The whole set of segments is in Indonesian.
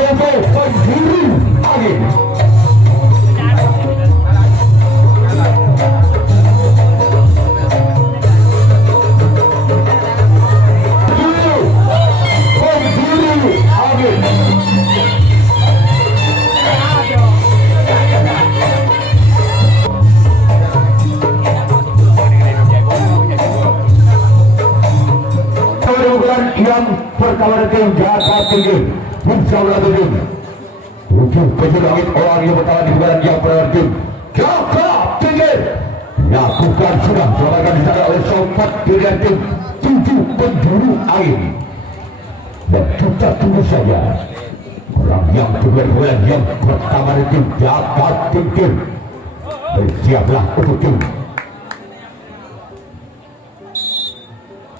Togo penjuru angin. Yang pertama tim Jakarta Tinggi Bersama tim Tujuh penjuru angin orang yang pertama di bulan yang pertama tim Jakarta Tinggi lakukan sudah selamatkan di sana oleh sobat pilihan tim Tujuh penjuru angin. Dan kita tunggu saja orang yang kedua di bulan yang pertama di tim Jakarta Tinggi. Bersiaplah untuk tim.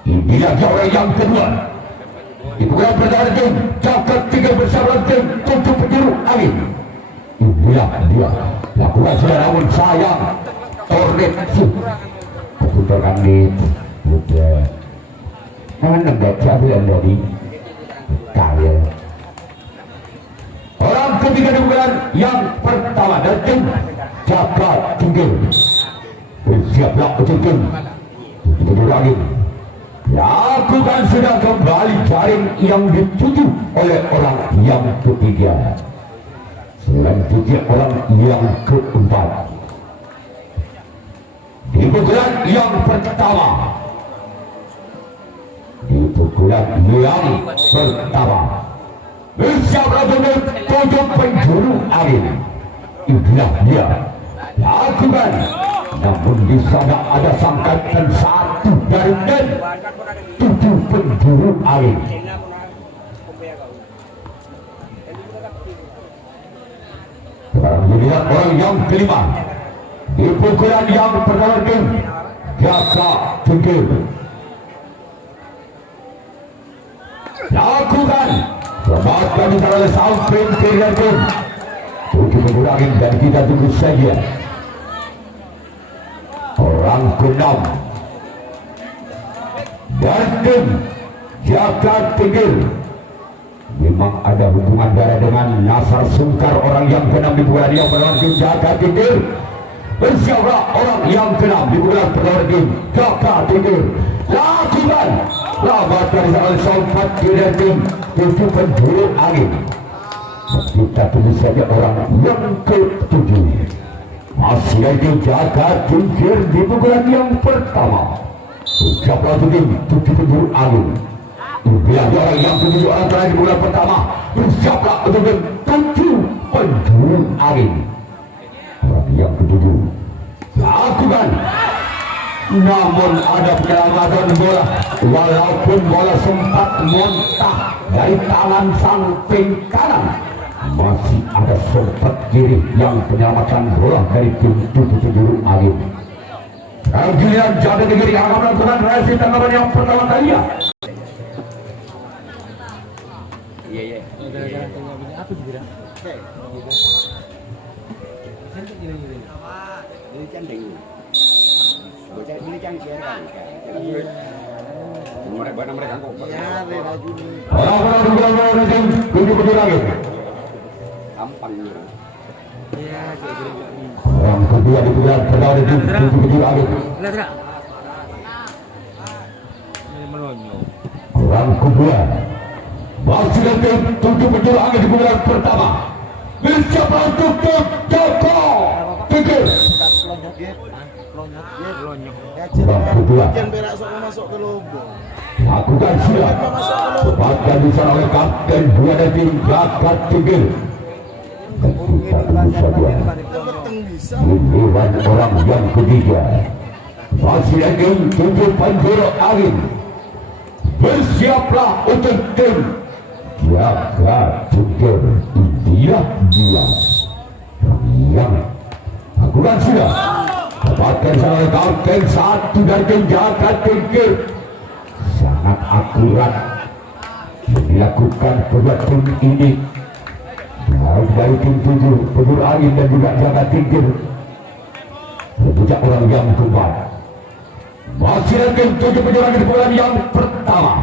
Inilah orang yang kedua. Itu bukan pertama tim Jakarta Tinggi bersama tim Tujuh penjuru angin. Inilah dia lakukan sudah namun sayang tornet keputarkan di udah kan nembak siapa yang dari kaya orang ketiga di bulan yang pertama dari tim Jakarta Tinggi. Bersiaplah untuk tim Tujuh penjuru angin. Lakukan sudah kembali jaring yang dituju oleh orang yang ketiga. Selanjutnya orang yang keempat. Di pukulan yang pertama. Bersama dengan Tujuh penjuru angin. Inilah dia. Lakukan. Namun di sana ada sangkatan satu dari dan Tujuh penjuru angin. Sekarang dilihat orang yang kelima. Di pukulan yang pertama tim Jakarta Tinggi. Lakukan selamatkan di sana oleh sampai pilihan tim Tujuh penjuru angin. Dan kita tunggu saja orang ke-6 dan tim Jakarta Tinggi. Memang ada hubungan darah dengan Nasar Sungkar orang yang ke-6 di bulan yang pertama tim Jakarta Tinggi. Bersiaplah orang yang ke-6 di bulan pertama tim Jakarta Tinggi. Lakukan selamatkan di sana oleh sobat dan tim Tujuh penjuru angin. Kita tunggu saja orang yang ke-7. Masih lagi Jakarta Tinggi di pukulan yang pertama. Siapa tim Tujuh penjuru angin. Biar orang yang ke-7 orang terakhir di pukulan pertama. Siapa tim Tujuh penjuru angin. Orang yang ke-7 lakukan. Namun ada penyelamatan bola. Walaupun bola sempat muntah dari tangan samping kanan, masih ada sobat kiri yang menyelamatkan bola dari tim Tujuh penjuru angin. Giliran Jakarta Tinggi akan melakukan reaksi tanggapan yang pertama kali ya. Iya. Apa dikira? Ini cantik. Bocah ini cantik kan. Mereka kok. Ya, rajin. Orang-orang tim Tujuh penjuru angin. Gampang ya. Yang kedua di bulan pertama di tim Tujuh penjuru angin. Orang kedua masih di tim Tujuh penjuru angin di bulan pertama. Bersiap untuk tim Jakarta Tinggi. Orang kedua lakukan sudah sebabkan di sana oleh kapten dua dari tim Jakarta Tinggi. Giliran orang yang ketiga masih lagi Tujuh penjuru angin. Bersiaplah untuk tim Jakarta Tinggi. Inilah dia yang lakukan sudah dapatkan salah kapten satu dari tim Jakarta Tinggi. Sangat akurat dilakukan kedua tim ini. Dari tim Tujuh penjuru angin dan juga Jakarta Tinggi. Sejak orang yang keempat masih tim Tujuh penjuru angin di bulan yang pertama.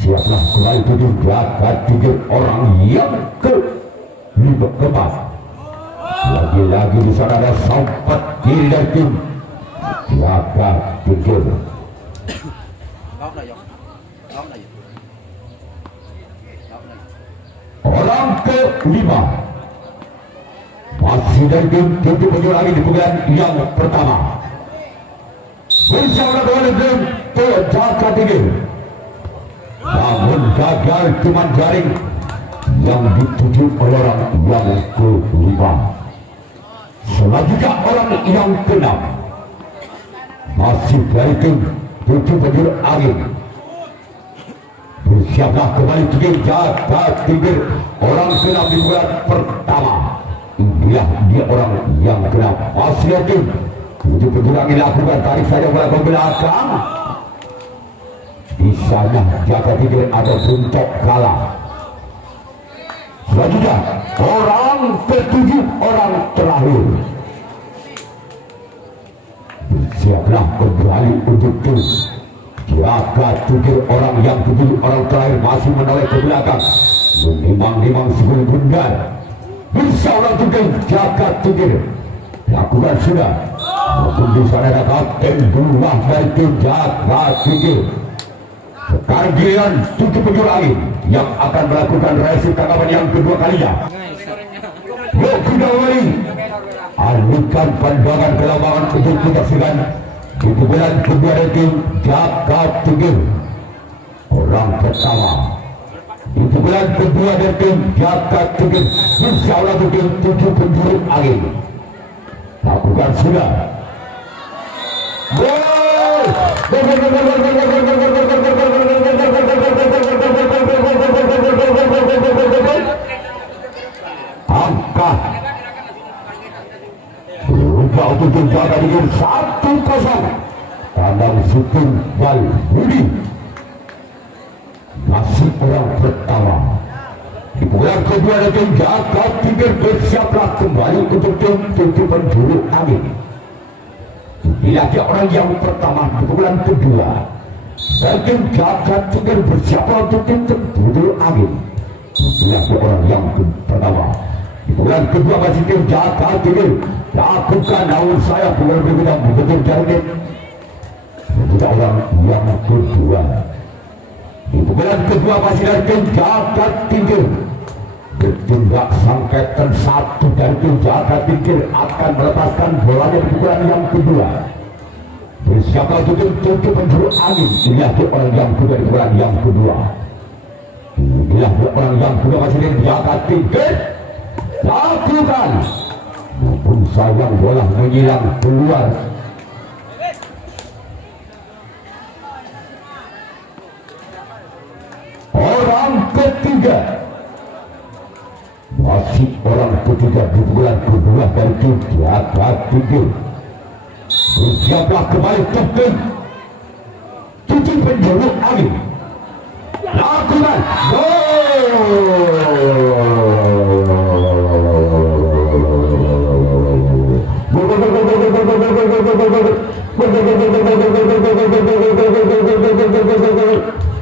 Siaplah kembali tujuh jaga tiga orang yang keempat. Lagi-lagi di sana ada sampat kiri dari tim jaga tiga. Orang kelima masih dari tim tujuh penjuru lagi di pemilihan yang pertama. Bersama dengan tim jaga tiga. Namun gagal cuma jaring yang dituju oleh orang yang kelima. Selanjutnya orang yang keenam masih dari tim tujuh penjuru angin. Bersiaplah kembali tim jaga tiga orang keenam di bulan pertama. Dia orang yang keenam masih dari tim tujuh penjuru angin lakukan tarik saja bola ke belakang. Di sana jaga tiga ada untuk kalah. Selanjutnya orang ketujuh, orang terakhir. Siaplah kembali untuk tim jaga tiga orang yang ketujuh, orang terakhir masih menoleh ke belakang. Menimang-nimang sebelum bundar. Bisa orang tim jaga tiga lakukan sudah. Maupun di sana ada kapten dua dari tim jaga tiga. Sekarang giliran tujuh penjuru angin yang akan melakukan resip tangkapan yang kedua kalinya. Kembali alihkan pandangan ke lapangan untuk menyaksikan di pukulan kedua dari tim jaga tiga orang pertama. Di pukulan kedua dari tim jaga tiga insyaallah tim tujuh penjuru angin lakukan sudah. Gol! Angka berubah untuk jaga dengan 1-0. Tandang Sukun Bal Budi masih orang pertama. Di pukulan kedua ada tim jaga tiga bersiaplah kembali untuk tim tujuh penjuru angin. Inilah dia orang yang pertama di pukulan kedua. Dan tim jaga tiga bersiaplah untuk tim penjuru angin. Inilah dia orang yang pertama. Di pukulan kedua masih tim jaga tiga. Lakukan namun saya pukulan berbeda betul jaring. Tidak orang yang kedua. Di pukulan kedua masih dari tim jaga tiga. Bertindak sangkatan satu dari tim jaga tiga akan melepaskan bolanya di pukulan yang kedua. Bersiaplah untuk tim tujuh penjuru angin. Inilah dia orang yang kedua di pukulan yang kedua. Inilah dia orang yang kedua masih tim jaga tiga. Lakukan. Maupun sayang bola menyilang keluar. Orang ketiga masih orang ketiga di bulan kedua dari tim jaga tiga. Bersiaplah kembali tim tujuh penjuru angin. Lakukan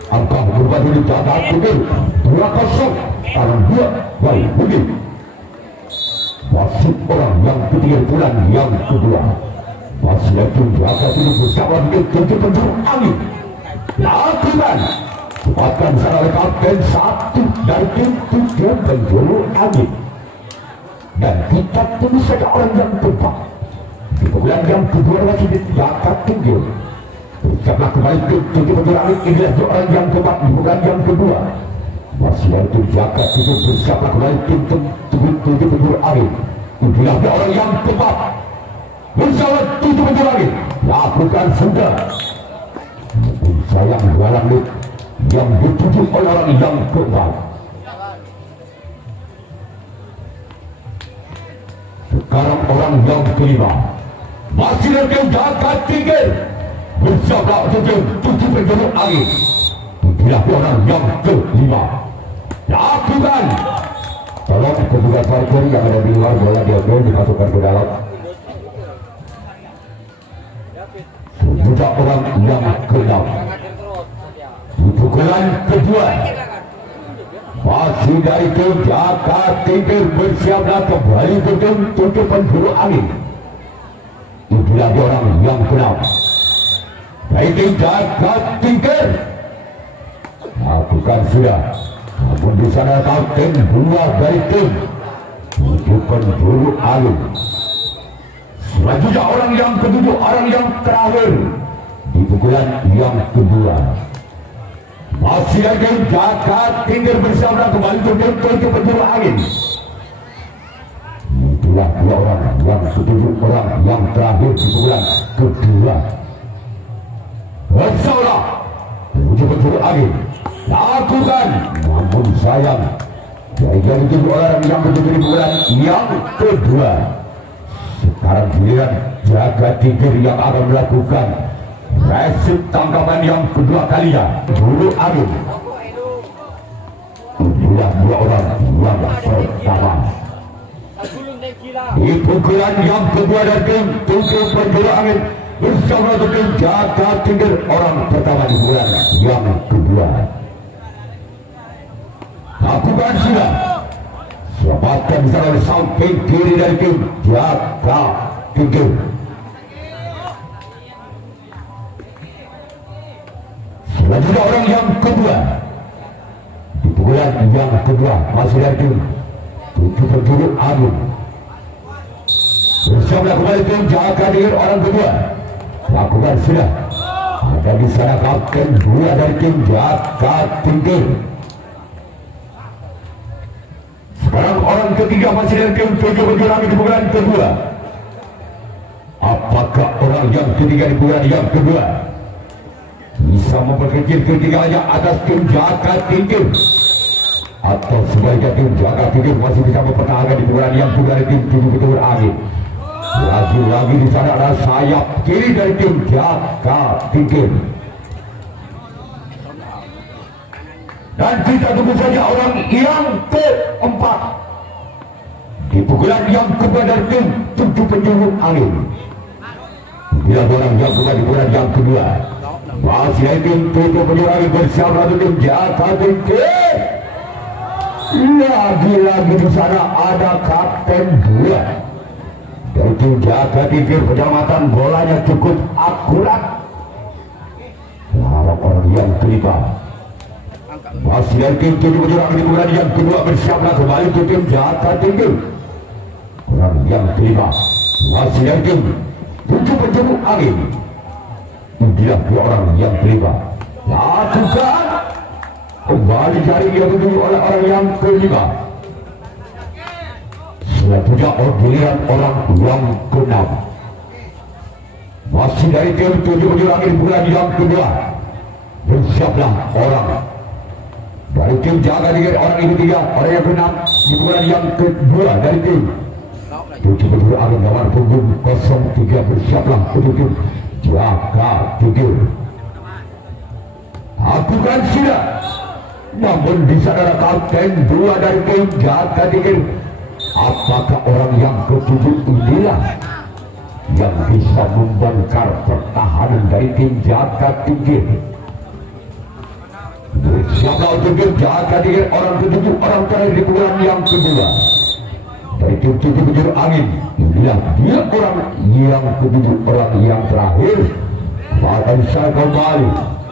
angka berubah dari jaga tiga 2-0 tangan dia Bal Budi. Masih orang yang ketiga bulan yang kedua. Masih lagi jaga tiga bersama dengan tujuh penjuru angin. Lakukan cepatkan sana oleh kapten satu dari tim tujuh penjuru angin. Dan kita tunggu saja orang yang keempat. Di pukulan yang kedua masih di jaga tiga. Bersiaplah kembali tim tujuh penjuru angin. Inilah orang yang keempat di pukulan yang kedua. Masih dari tim jaga tiga bersiaplah kembali tim tujuh penjuru angin. Inilah orang yang keempat. Bersama tujuh penjuru angin. Lakukan sudah. Sayang dua menit yang dituju oleh orang yang keempat. Sekarang orang yang kelima masih dari tim jaga tiga. Bersiaplah untuk tim tujuh penjuru angin. Inilah orang yang kelima. Lakukan. Tolong petugas parkir yang ada di luar bola diambil dimasukkan ke dalam. Juga orang yang keenam pukulan kedua masih dari tim Jaka Tingkir bersiaplah kembali ke tim 7 penjuru angin. Itulah orang yang kenal dari tim Jaka Tingkir lakukan sudah, namun di sana kapten 2 dari tim 7 penjuru angin. Selanjutnya orang yang ketujuh, orang yang terakhir di pukulan yang kedua masih lagi Jaka Tingkir bersama kembali ke tim penjuru angin. Itulah 2 orang yang ketujuh, orang yang terakhir di pukulan kedua. Bersama 7 penjuru angin lakukan, namun sayang dari 7 orang yang ketujuh di pukulan yang kedua. Sekarang giliran Jaka Tingkir yang akan melakukan resip tangkapan yang kedua kalinya. Bulu angin. Itulah 2 orang yang pertama di pukulan yang kedua dari tim 7 penjuru angin bersama tim Jaka Tingkir, orang pertama di pukulan yang kedua. Lakukan sudah, selamatkan bisa dari samping kiri dari tim Jaka Tingkir. Selanjutnya orang yang kedua di pukulan yang kedua masih dari tim 7 penjuru angin bersama kembali tim Jaka Tingkir, orang kedua. Lakukan sudah, ada di sana kapten 2 dari tim Jaka Tingkir. Sekarang orang ketiga masih dari tim 7 penjuru angin di pukulan kedua. Apakah orang yang ketiga di pukulan yang kedua bisa memperkecil ketinggalannya atas tim Jaka Tingkir, atau sebaliknya tim Jaka Tingkir masih bisa mempertahankan di pukulan yang kedua dari tim 7 penjuru angin? Lagi-lagi di sana ada sayap kiri dari tim Jaka Tingkir. Dan kita tunggu saja orang yang keempat di pukulan yang kedua dari tim 7 penjuru angin. Bila orang yang kedua di pukulan yang kedua masih dari tim 7 penjuru angin bersama tim Jaka Tingkir. Lagi-lagi di sana ada kapten 2 dari tim Jaka Tingkir. Penyelamatan bolanya cukup akurat. Lalu orang yang kelima masih dari tim 7 penjuru angin di pukulan yang kedua bersiaplah kembali ke tim Jaka Tingkir. Orang yang kelima masih dari tim 7 penjuru angin. Inilah 2 orang yang kelima. Lakukan kembali dari yang ketujuh oleh orang yang kelima. Selanjutnya giliran orang yang keenam masih dari tim 7 penjuru angin di pukulan yang kedua. Bersiaplah orang dari tim Jaka Tingkir, orang yang ketiga, orang yang keenam di pukulan yang kedua dari tim 7 penjuru angin nomor punggung 03. Bersiaplah untuk tim Jaka Tingkir. Lakukan sudah, namun di sana ada kapten 2 dari tim Jaka Tingkir. Apakah orang yang ketujuh inilah yang bisa membongkar pertahanan dari tim Jaka Tingkir? Siapa untuk tim Jaka Tingkir, orang ketujuh, orang terakhir di pukulan yang kedua dari tim 7 penjuru angin. Inilah dia orang yang ketujuh, orang yang terakhir. Akan saya kembali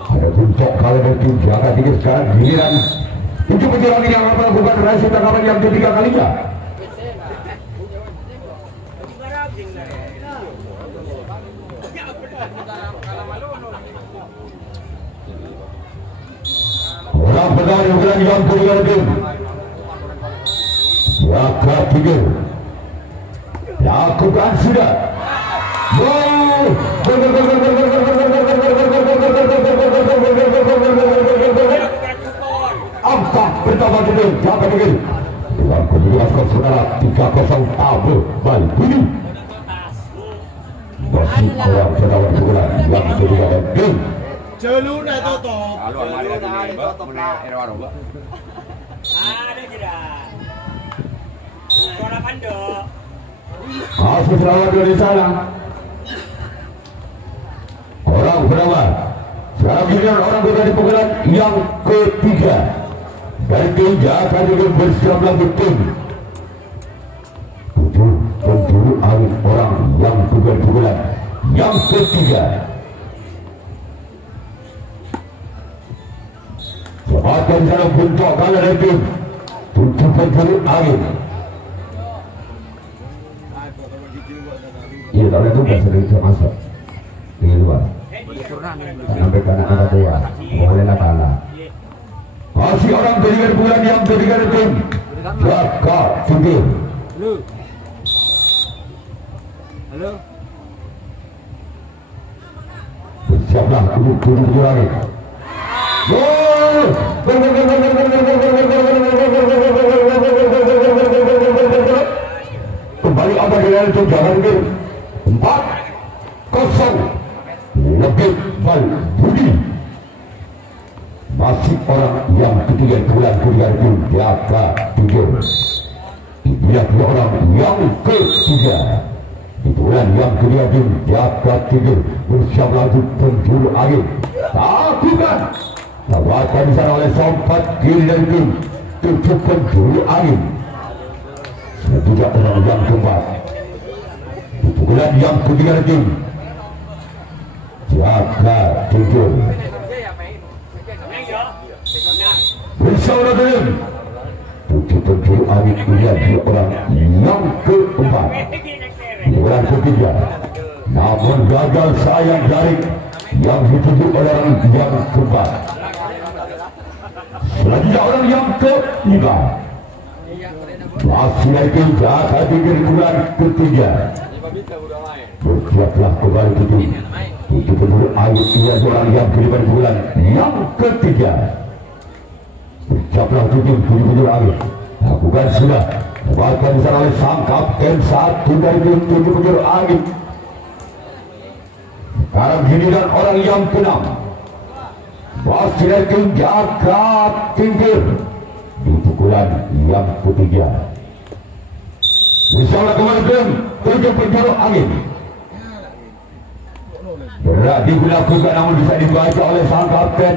ada untuk kalian dari tim Jaka Tingkir. Sekarang giliran 7 penjuru angin yang akan melakukan resip tangkapan yang ketiga kalinya. Orang pertama di pukulan yang kedua dari tim Jaka Tingkir. Lakukan sudah. Angka pertama dari tim Jaka Tingkir dengan kedudukan skor saudara 3-0 tabel balik bunyi. Masih orang pertama di pukulan yang kedua dari tim Celur dah tutup. Ada tidak. Suara pandok. Masih selamat dari sana. Orang berapa? Sekarang giliran orang berada di pukulan yang ketiga dari tim Jakarta Tigers bersiap lagi tim 7 penjuru angin orang yang pukulan yang ketiga. Sempatkan sana bentuk kalah dari tim 7 penjuru angin. Iya, tak boleh tu bahasa Indonesia masuk di luar. Sampai ke anak-anak tua, bolehlah kalah. Masih orang ketiga bulan yang ketiga dari tim Jakarta Tigers. Halo. Bersiaplah untuk tujuh lagi. Kembali apa di dalam tim Jakarta Tigers 4-0 lebih bal Budi. Masih orang yang ketiga bulan ketiga tim Jakarta Tigers. Dia orang yang ketiga di bulan yang ketiga tim Jakarta Tigers bersiap lagi penjuru angin. Lakukan tawarkan di sana oleh sompat kiri dari tim 7 penjuru angin. Tidak orang yang keempat di bulan yang ketiga tim Jakarta Tigers bersiap lagi 7 penjuru angin. Dia orang yang keempat bulan ketiga, namun gagal sayang dari yang dituju oleh orang yang keempat. Selanjutnya orang yang kelima masih lagi Jakarta Tigers bulan ketiga. Bersiaplah kembali tujuh penjuru angin. Ia orang yang kelima di bulan yang ketiga. Bersiaplah tujuh penjuru angin. Lakukan sudah. Bahkan di sana oleh sang kapten 1 dari tim 7 penjuru angin. Sekarang giliran orang yang ke-6 masih dari tim Jakarta Tigers di pukulan yang ketiga. Misalnya kembali tim 7 penjuru angin. Berat dilakukan namun bisa dibaca oleh sang kapten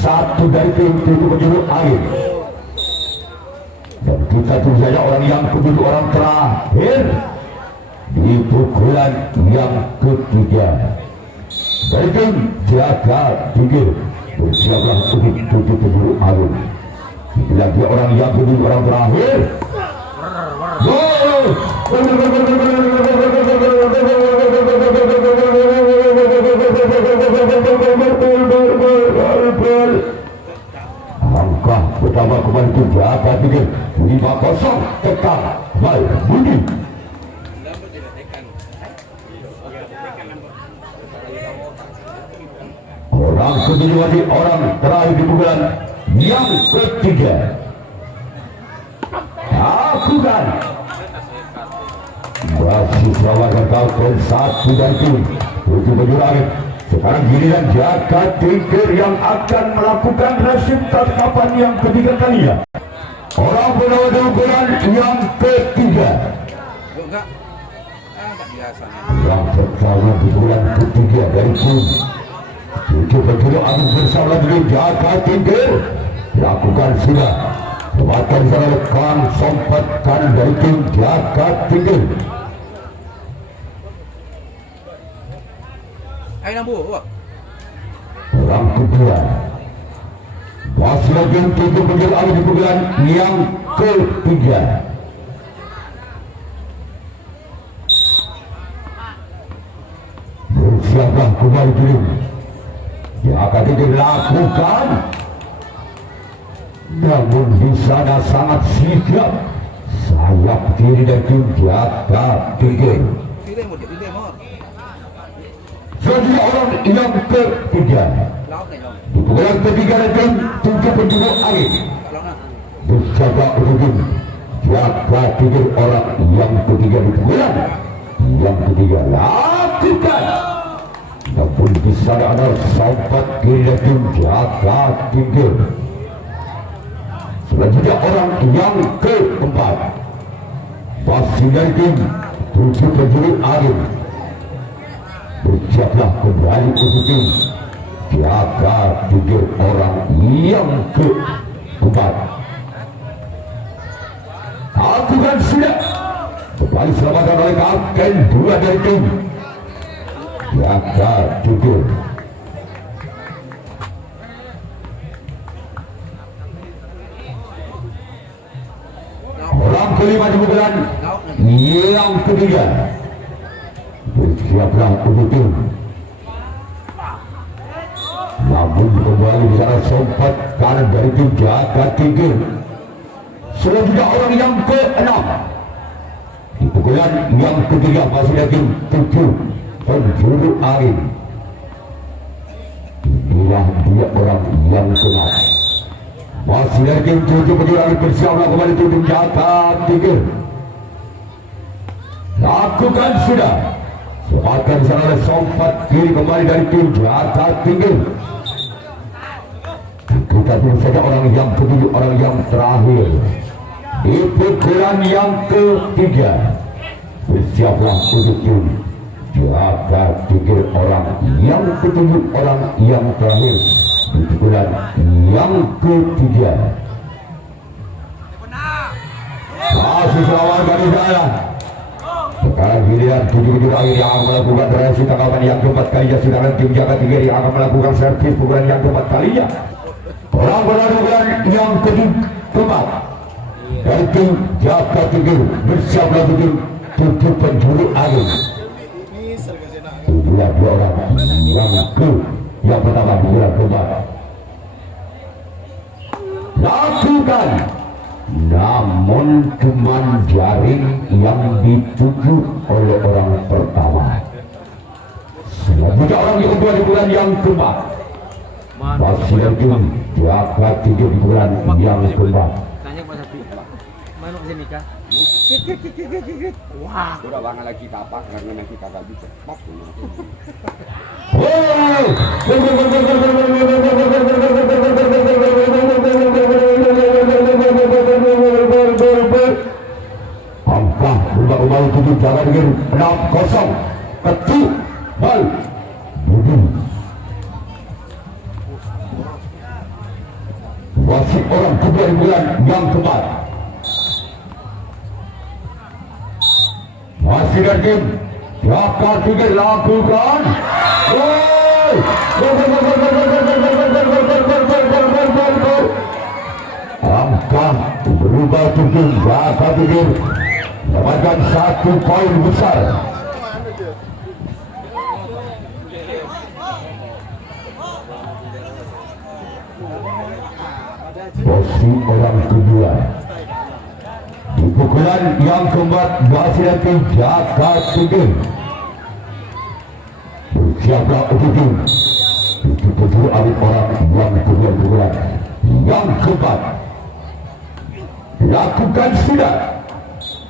1 dari tim 7 penjuru angin. Dan kita tunggu saja orang yang kedua, orang terakhir di pukulan yang ketiga dari tim Jakarta Tigers. Bersiaplah untuk 7 penjuru angin. Bila dia orang yang kedua, orang terakhir. Angka pertama kembali ke Jakarta Tigers 5-0 tekan Bal Budi. Orang kedua di orang terakhir di pukulan yang ketiga. Lakukan masih selamatkan kapten 1 dari tim 7 penjuru angin. Sekarang giliran Jakarta Tigers yang akan melakukan nasib tatapan yang ketiga kalinya. Orang penawar pukulan yang ketiga. Yang pertama di bulan ketiga dari tim 7 penjuru angin bersama dengan Jakarta Tigers. Lakukan sudah. Kembali sana rekan sompat kanan dari tim Jakarta Tigers. Orang kedua masih lagi 7 penjuru angin di pukulan yang ketiga. Bersiaplah kembali dulu yang akan dilakukan. Namun di sana sangat sigap sayap kiri dari tim Jakarta Tigers. Selanjutnya orang yang ketiga di pukulan ketiga dari tim 7 penjuru angin. Bersiaplah untuk Jakarta Tigers orang yang ketiga di pukulan yang ketiga. Lakukan. Namun di sana ada sampat kiri dari tim Jakarta Tigers. Selanjutnya orang yang keempat masih dari tim 7 penjuru angin. Bersiaplah kembali untuk tim jaga tiga orang yang keempat. Lakukan sudah kembali selamatkan oleh kapten dua dari tim jaga tiga. Orang kelima di bulan yang ketiga bersiaplah untuk tim. Namun kembali di sana sempat kanan dari tim jaga tiga. Selanjutnya orang yang keenam di pukulan yang ketiga masih ada tim 7 penjuru angin. Inilah dia orang yang keenam. Masih ada tim 7 penjuru angin bersiaplah kembali tim jaga tiga. Lakukan sudah. Sempatkan di sana oleh sompat kiri kembali dari tim jaga tiga. Kita tunggu saja orang yang ketujuh, orang yang terakhir di pukulan yang ketiga. Bersiaplah untuk tim jaga tiga, orang yang ketujuh, orang yang terakhir di pukulan yang ketiga. Masih selamatkan di sana. Sekarang giliran 7 akhir yang akan melakukan reaksi tanggapan yang keempat kalinya, sedangkan tim jaga tiga yang akan melakukan servis pukulan yang keempat kalinya. Orang berlakukan yang keempat dari tim jaga tiga bersiaplah tim 7 penjuru angin. Inilah dua orang yang pertama di bulan keempat. Lakukan. Namun cuma jaring yang dituju oleh orang pertama. Selanjutnya orang yang kedua di bulan yang keempat. Masih lagi jaga tiga di bulan yang keempat. Tanya Pak Sapi, mana sini kah? Wah, udah banget lagi kapak karena nanti kagak bisa. Angka ubah-ubah itu jaga dengan 6-0 ketuk bal Budi. Wasit orang kedua di bulan yang keempat. Masih ada tim jaga tiga lakukan. Angka berubah tim jaga tiga mendapatkan 1 poin besar. Posisi orang kedua di pukulan yang keempat masih ada tim jaga tiga. Bersiaplah untuk tim 7 alit orang yang kedua pukulan yang keempat. Lakukan sudah.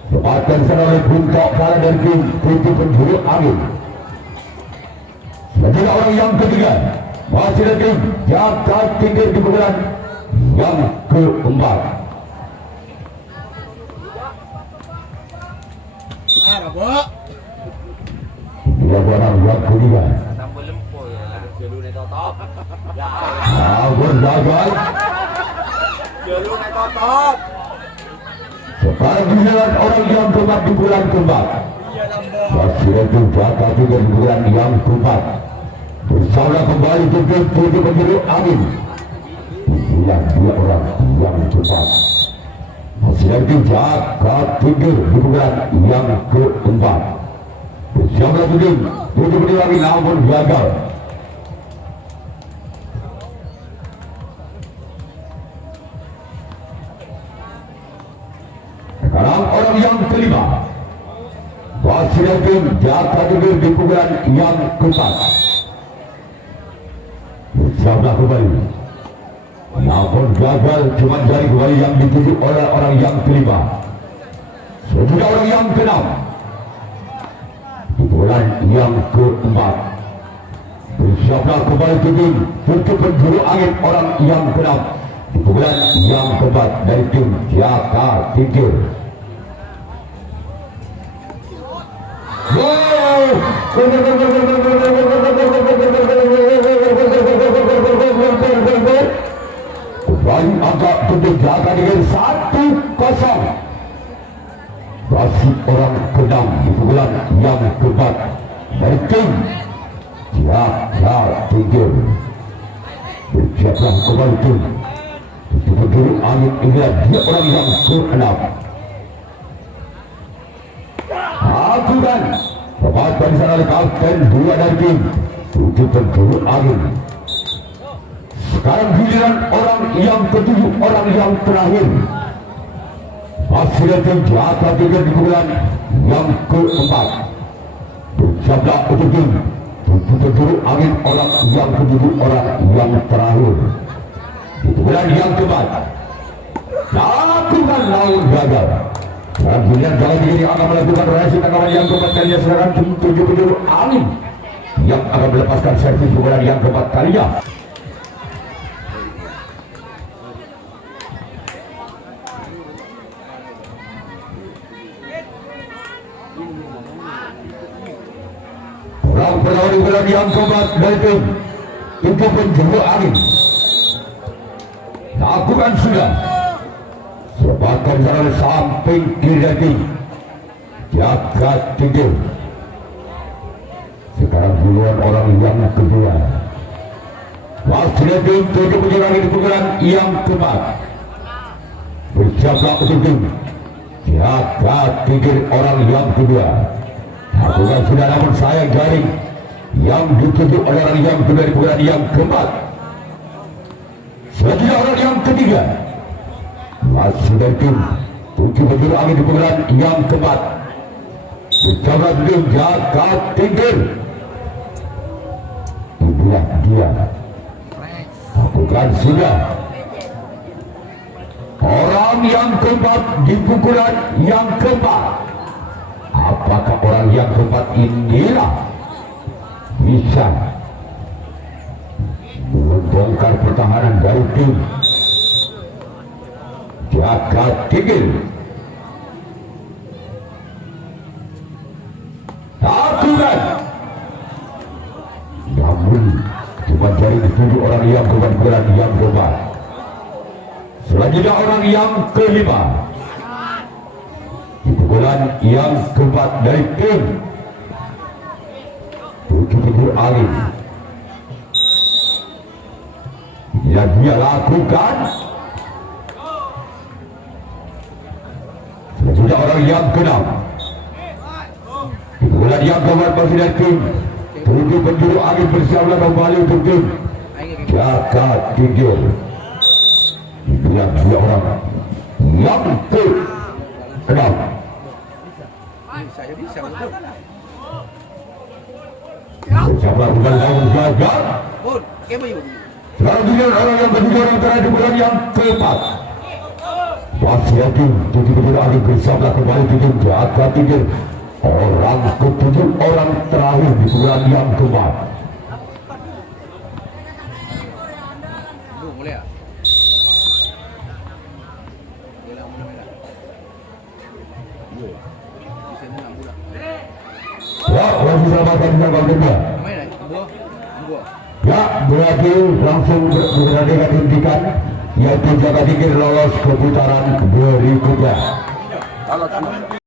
Lepaskan sana oleh buntok kala dari tim 7 penjuru angin. Selanjutnya orang yang ketiga masih ada tim jaga tiga di pukulan yang keempat. Dua orang yang ketiga. Berjalan. Sekarang giliran orang yang keempat di bulan keempat. Masih ada jaga tiga di bulan yang keempat. Bersama kembali tim 7 penjuru angin. Inilah dua orang yang keempat. Masih ada tim jaga tiga di bulan yang keempat. Bersama tim 7 penjuru angin namun gagal. Sekarang orang yang kelima. Masih ada tim jaga tiga di bulan yang keempat. Bersama kembali. Namun gagal, cuma dari kembali yang dituju oleh orang yang kelima. Selanjutnya orang yang keenam di bulan yang keempat. Bersiaplah kembali tim 7 penjuru angin orang yang keenam di bulan yang keempat dari tim jaga tiga. kembali agak terjaga dengan 1-0. Masih orang kedam di pukulan yang keempat dari tim Jaga Tinggi. Bersiaplah kembali tim penjuru angin England, dia orang yang ke-6. Aturan Permainan di sana oleh kapten 2 dari tim untuk penjuru angin. Sekarang giliran orang yang ke-7, orang yang terakhir. Masih ada tim Jaga Tinggi di pukulan yang ke-4. Bersiaplah untuk tim untuk penjuru angin, orang yang ke-7, orang yang terakhir. Di pukulan yang ke-4 lakukan lawan gagal. Dan giliran Jaga Tinggi akan melakukan reaksi tangkapan yang ke-4 kalinya. Sekarang tim 7 penjuru angin yang akan melepaskan servis pukulan yang ke-4 kalinya. Orang pertama di bulan yang keempat dari tim untuk penjuru angin. Lakukan sudah. Sepakan jalan samping kiri dari tim Jaga Tinggi. Sekarang duluan orang yang kedua. Masih ada tim untuk penjuru angin di pukulan yang keempat. Bersiaplah untuk tim Jaga Tinggi, orang yang kedua. Lakukan sudah, namun saya garing yang ditutup oleh orang yang kedua di pukulan yang keempat. Selanjutnya orang yang ketiga. Masih dari tim untuk penjuru angin di pukulan yang keempat. Mencoba tim Jaga Tinggi. Inilah dia. Lakukan sudah. Orang yang keempat di pukulan yang keempat. Apakah orang yang keempat inilah bisa membongkar pertahanan dari tim Jaga Tinggi? Lakukan. Namun cuma cari 7 orang yang keempat di pukulan yang keempat. Selanjutnya orang yang kelima. Pukulan yang keempat dari tim 7 penjuru angin. Yang dia lakukan. Selanjutnya orang yang ke-6. Pukulan yang keempat masih dari tim 7 penjuru angin. Bersiaplah kembali untuk tim Jaga Tinggi. Yang dia orang yang ke-6. Saya bisa betul. Bersiaplah kembali lawan gagal. Pun, kemana ibu? Sekarang giliran orang yang kedua yang terakhir di bulan yang keempat. Masih ada tim 7 penjuru angin. Bersiaplah kembali tim Jaga Tinggi. Orang ke-7, orang terakhir di bulan yang keempat. Bu, boleh ya? Ya, masih selamatkan di Jaga Tinggi. Main dah, dua. Ya, berarti langsung berada dihentikan, yaitu Jaga Tinggi lolos ke putaran berikutnya. Kalau